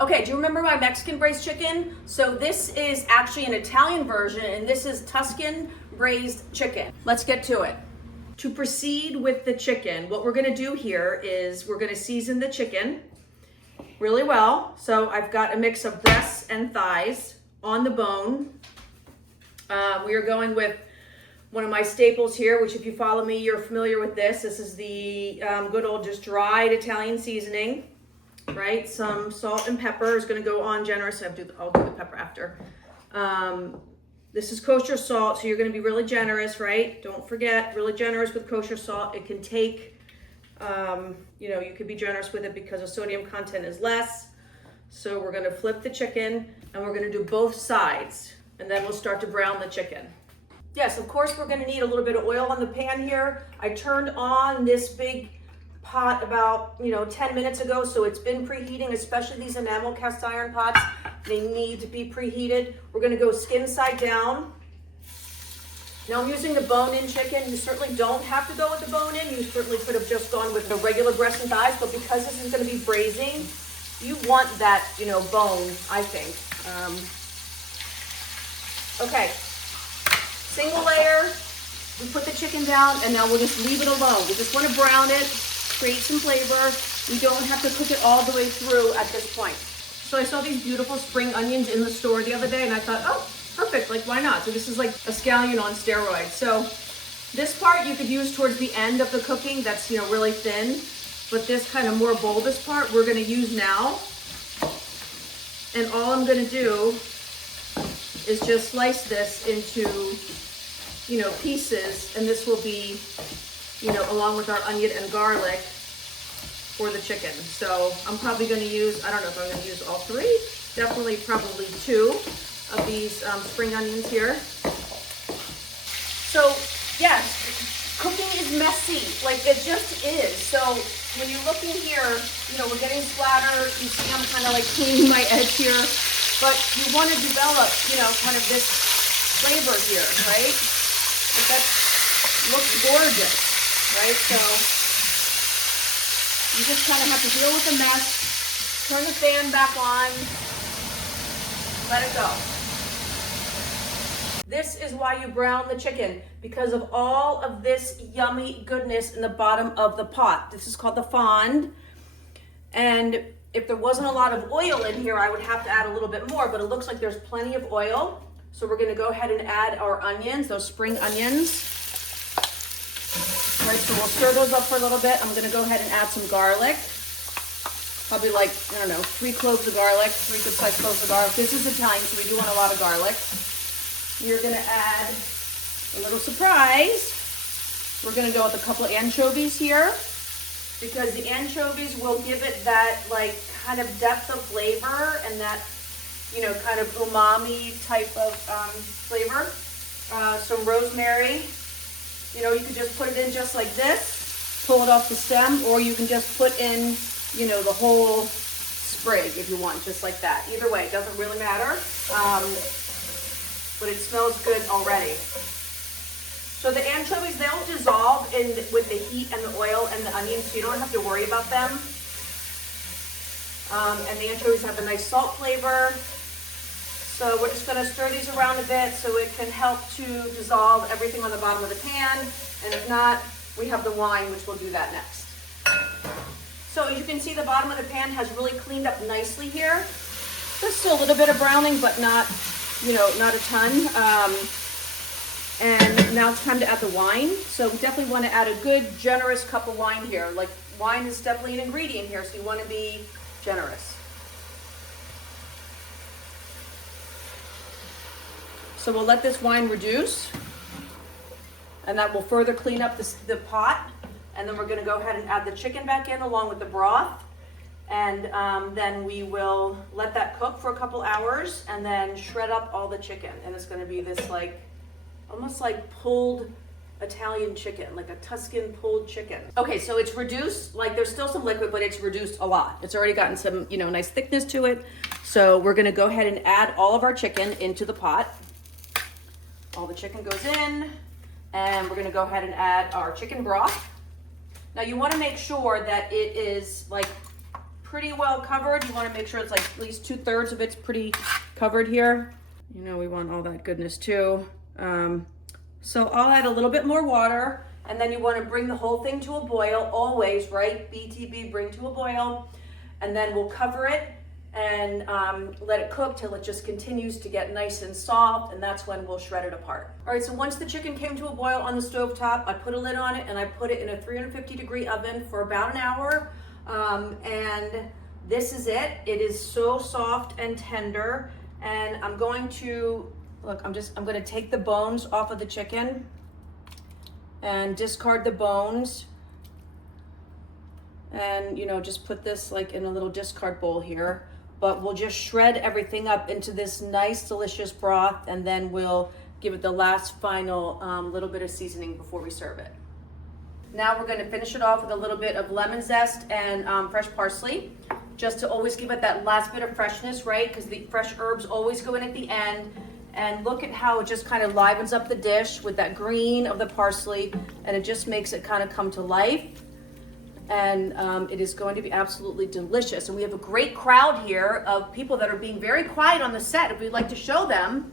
Okay, do you remember my Mexican braised chicken? So this is actually an Italian version, and this is Tuscan braised chicken. Let's get to it. To proceed with the chicken, what we're gonna do here is we're gonna season the chicken really well. So I've got a mix of breasts and thighs on the bone. We are going with one of my staples here, which if you follow me, you're familiar with this. This is the good old just dried Italian seasoning, right? Some salt and pepper is gonna go on generous. I'll do the pepper after. This is kosher salt, so you're gonna be really generous, right? Don't forget, really generous with kosher salt. It can take, you could be generous with it because the sodium content is less. So we're gonna flip the chicken and we're gonna do both sides, and then we'll start to brown the chicken. Yes, of course, we're gonna need a little bit of oil on the pan here. I turned on this big pot about 10 minutes ago, so it's been preheating, especially these enamel cast iron pots. They need to be preheated. We're gonna go skin side down. Now I'm using the bone-in chicken. You certainly don't have to go with the bone-in. You certainly could have just gone with the regular breast and thighs, but because this is gonna be braising, you want that, bone, I think. Okay, single layer, we put the chicken down, and now we'll just leave it alone. We just wanna brown it, create some flavor. We don't have to cook it all the way through at this point. So I saw these beautiful spring onions in the store the other day, and I thought, oh, perfect, like why not? So this is like a scallion on steroids. So this part you could use towards the end of the cooking, that's really thin, but this kind of more bulbous part we're gonna use now. And all I'm gonna do is just slice this into, pieces, and this will be, along with our onion and garlic for the chicken. So I'm probably gonna use, I don't know if I'm gonna use all three, definitely probably 2 of these spring onions here. So yes, cooking is messy, like it just is. So when you're looking here, we're getting splatter. You see I'm kind of like cleaning my edge here, but you want to develop, kind of this flavor here, right? That looks gorgeous, right? So you just kind of have to deal with the mess, turn the fan back on, let it go. This is why you brown the chicken, because of all of this yummy goodness in the bottom of the pot. This is called the fond. And if there wasn't a lot of oil in here, I would have to add a little bit more, but it looks like there's plenty of oil. So we're gonna go ahead and add our onions, those spring onions. All right, so we'll stir those up for a little bit. I'm gonna go ahead and add some garlic. Probably like, 3 cloves of garlic, 3 good sized cloves of garlic. This is Italian, so we do want a lot of garlic. You're gonna add a little surprise. We're gonna go with a couple of anchovies here, because the anchovies will give it that kind of depth of flavor and that, kind of umami type of flavor. Some rosemary, you can just put it in just like this, pull it off the stem, or you can just put in, the whole sprig if you want, just like that. Either way, it doesn't really matter. But it smells good already. So the anchovies, they'll dissolve with the heat and the oil and the onions, so you don't have to worry about them. And the anchovies have a nice salt flavor. So we're just gonna stir these around a bit so it can help to dissolve everything on the bottom of the pan. And if not, we have the wine, which we'll do that next. So as you can see, the bottom of the pan has really cleaned up nicely here. There's still a little bit of browning, but not a ton. And now it's time to add the wine. So we definitely want to add a good, generous cup of wine here. Like, wine is definitely an ingredient here, so you want to be generous. So we'll let this wine reduce, and that will further clean up the pot. And then we're going to go ahead and add the chicken back in along with the broth. And then we will let that cook for a couple hours and then shred up all the chicken. And it's gonna be this almost like pulled Italian chicken, like a Tuscan pulled chicken. Okay, so it's reduced, there's still some liquid, but it's reduced a lot. It's already gotten some, nice thickness to it. So we're gonna go ahead and add all of our chicken into the pot. All the chicken goes in, and we're gonna go ahead and add our chicken broth. Now you wanna make sure that it is pretty well covered. You want to make sure it's like at least 2/3 of it's pretty covered here. You know, we want all that goodness too. So I'll add a little bit more water, and then you want to bring the whole thing to a boil, always, right? BTB, bring to a boil, and then we'll cover it and let it cook till it just continues to get nice and soft, and that's when we'll shred it apart. All right, so once the chicken came to a boil on the stovetop, I put a lid on it and I put it in a 350-degree oven for about an hour. And this is it. It is so soft and tender. And I'm going to, look, I'm going to take the bones off of the chicken and discard the bones. And, you know, just put this like in a little discard bowl here. But we'll just shred everything up into this nice, delicious broth, and then we'll give it the last final little bit of seasoning before we serve it. Now we're going to finish it off with a little bit of lemon zest and fresh parsley, just to always give it that last bit of freshness, right? Because the fresh herbs always go in at the end. And look at how it just kind of livens up the dish with that green of the parsley, and it just makes it kind of come to life. And it is going to be absolutely delicious. And we have a great crowd here of people that are being very quiet on the set. If we'd like to show them.